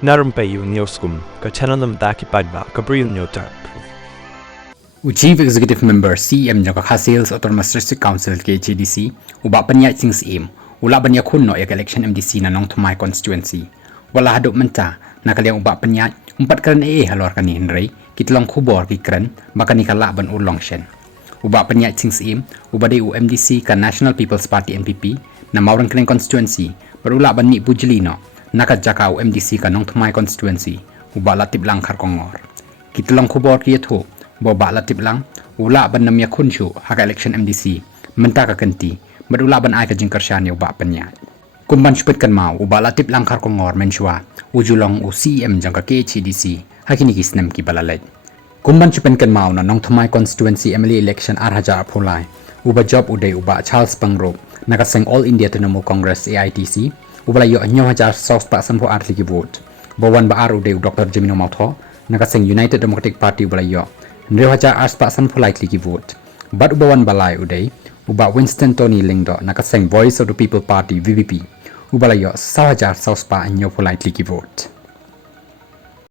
Na Rympei U Hynñiewtrep paidbah Bri U Hynñiewtrep. Chief Executive Member CM jong Khasi Autonomous District Council KCDC uba panya chings im ula ban Iakhun no election MDC na Nongthymmai Konstitwensi wala haduk Mynta na kaliang uba panya umpat kran halor kani Henry kitlong khubor ki kran bakani kala ban ulong shen uba panya chings im uba de UMDC ka National People's Party NPP na Maurang Kren Konstituensi berula ban ni bujli no nakat jaka UMDC ka Nongthymmai Konstituensi uba latib lang kharkongor kitlong khubor ki yathu boba latib lang ula ban nam Iakhun chu haka election MDC Mynta ka kanti berula ban ai ka Jingkyrshan yo ba panya kumban chupet kan mau uba latib lang kharkongor menchua ujulong u CM jang ka KCDC hakini kisnem ki balalaj kumban chupen kan mau na Nongthymmai Constituency MLA election arhaja apulai uba job uday uba Charles Pangro nakaseng All India Trinamool Congress AITC ubala yo anyo hajar south pa sampo arti ki vote bawan ba ar uday Dr. Jimino Mautho nakaseng United Democratic Party ubala yo Nreo hajar ars pa sampo likely ki vote but ubawan balai uday uba Winston Tony Lingdo nakaseng Voice of the People Party VVP ubala yo saw hajar south pa anyo politely ki vote